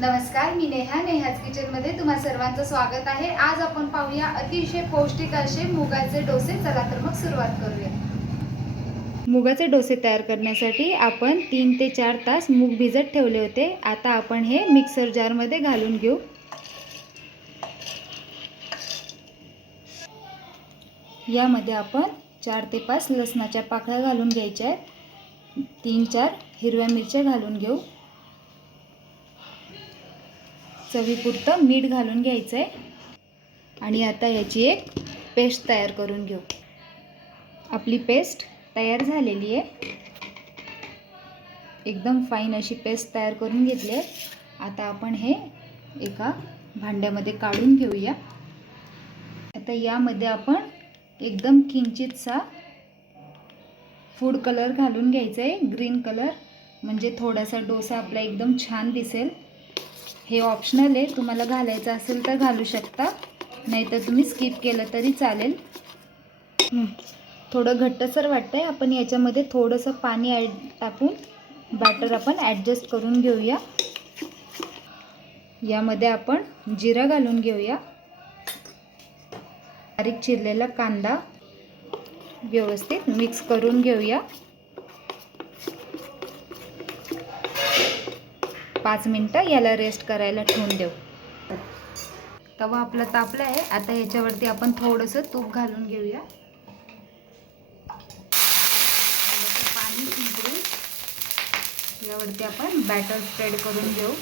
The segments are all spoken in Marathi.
नमस्कार मी नेहा नेहाज किचनमध्ये तुम्हा सर्वांचं स्वागत आहे. आज आपण पाहूया अतिशय पौष्टिक असे मुगाचे डोसे. चला तर मग सुरुवात करूया. मुगाचे डोसे तयार करण्यासाठी आपण तीन ते चार तास मूग भिजत ठेवले होते. आता आपण हे मिक्सर जारमध्ये घालून घेऊ. यामध्ये आपण चार ते पाच लसणाच्या पाकळ्या घालून घ्यायच्या आहेत. तीन चार हिरव्या मिरच्या घालून घेऊ. चवीपुरतं मीठ घालून घ्यायचं आहे आणि आता याची एक पेस्ट तयार करून घेऊ. आपली पेस्ट तयार झालेली आहे. एकदम फाईन अशी पेस्ट तयार करून घेतली आहे. आता आपण हे एका भांड्यामध्ये काढून घेऊया. आता यामध्ये आपण एकदम किंचितसा फूड कलर घालून घ्यायचा आहे ग्रीन कलर म्हणजे थोडासा डोसा आपला एकदम छान दिसेल. हे ऑप्शनल आहे. तुम्हाला घालायचं असेल तर घालू शकता. नाहीतर तुम्ही स्किप केलं तरी चालेल. थोडं घट्टसर वाटतं आहे आपण याच्यामध्ये थोडंसं पाणी ॲड टाकून बॅटर आपण ॲडजस्ट करून घेऊया. यामध्ये आपण जिरा घालून घेऊया. बारीक चिरलेला कांदा व्यवस्थित मिक्स करून घेऊया. पाच मिनटं याला रेस्ट करायला ठेवून देऊ. तवा आपला तापला आहे. आता याच्यावरती आपण थोडंसं तूप घालून घेऊया. पाणी शिंपडून यावरती आपण बॅटर स्प्रेड करून घेऊ.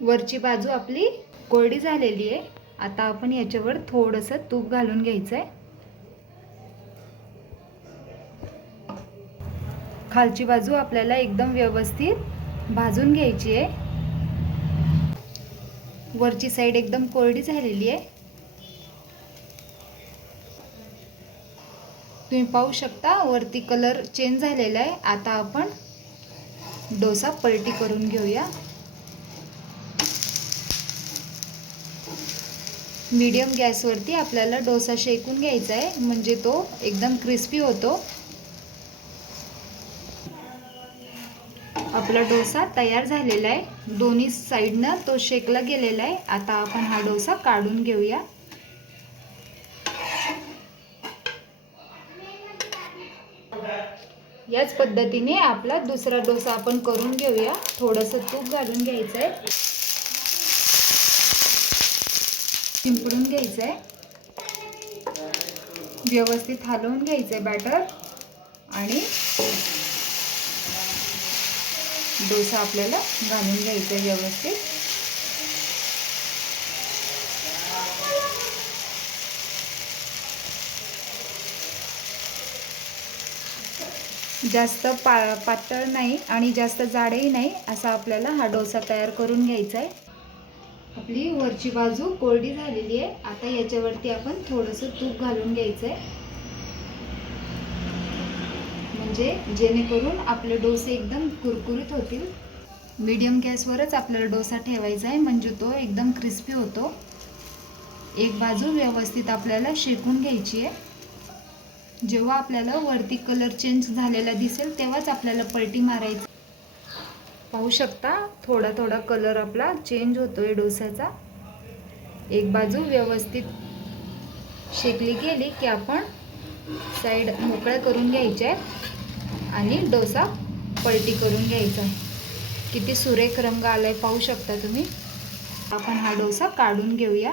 वरची बाजू आपली कोरडी झालेली आहे. आता आपण याच्यावर थोडंसं तूप घालून घ्यायचं आहे खालची बाजू आपल्याला एकदम व्यवस्थित भाजून घ्यायची आहे. वरची साईड एकदम कोरडी झालेली आहे. तुम्ही पाहू शकता वरती कलर चेंज झालेला आहे. आता आपण डोसा पलटी करून घेऊया. मीडियम गॅसवरती आपल्याला डोसा शेकून घ्यायचा आहे. म्हणजे तो एकदम क्रिस्पी होतो. आपला डोसा तयार झालेला आहे. दोन्ही साईडनं तो शेकला गेलेला आहे. आता आपण हा डोसा काढून घेऊया. याच पद्धतीने आपला दुसरा डोसा आपण करून घेऊया. थोडंसं तूप घालून घ्यायचं आहे. शिंपडून घ्यायचं आहे व्यवस्थित हलवून घ्यायचं आहे बॅटर आणि डोसा आपल्याला घालून घ्यायचा आहे व्यवस्थित. जास्त पा पातळ नाही आणि जास्त जाडही नाही असा आपल्याला हा डोसा तयार करून घ्यायचा आहे आपली वरची बाजू कोरडी झालेली आहे. आता याच्यावरती आपण थोडंसं तूप घालून घ्यायचं आहे म्हणजे जेणेकरून आपले डोसे एकदम कुरकुरीत होतील. मीडियम गॅसवरच आपल्याला डोसा ठेवायचा आहे. म्हणजे तो एकदम क्रिस्पी होतो. एक बाजू व्यवस्थित आपल्याला शेकून घ्यायची आहे. जेव्हा आपल्याला वरती कलर चेंज झालेला दिसेल तेव्हाच आपल्याला पलटी मारायची. पाहू शकता. थोडा थोडा कलर आपला चेंज होतोय डोस्याचा. एक बाजू व्यवस्थित शेकली गेली की आपण साईड मोकळ्या करून घ्यायच्या आहेत आणि डोसा पलटी करून घ्यायचा आहे. किती सुरेख रंग आलाय पाहू शकता तुम्ही. आपण हा डोसा काढून घेऊया.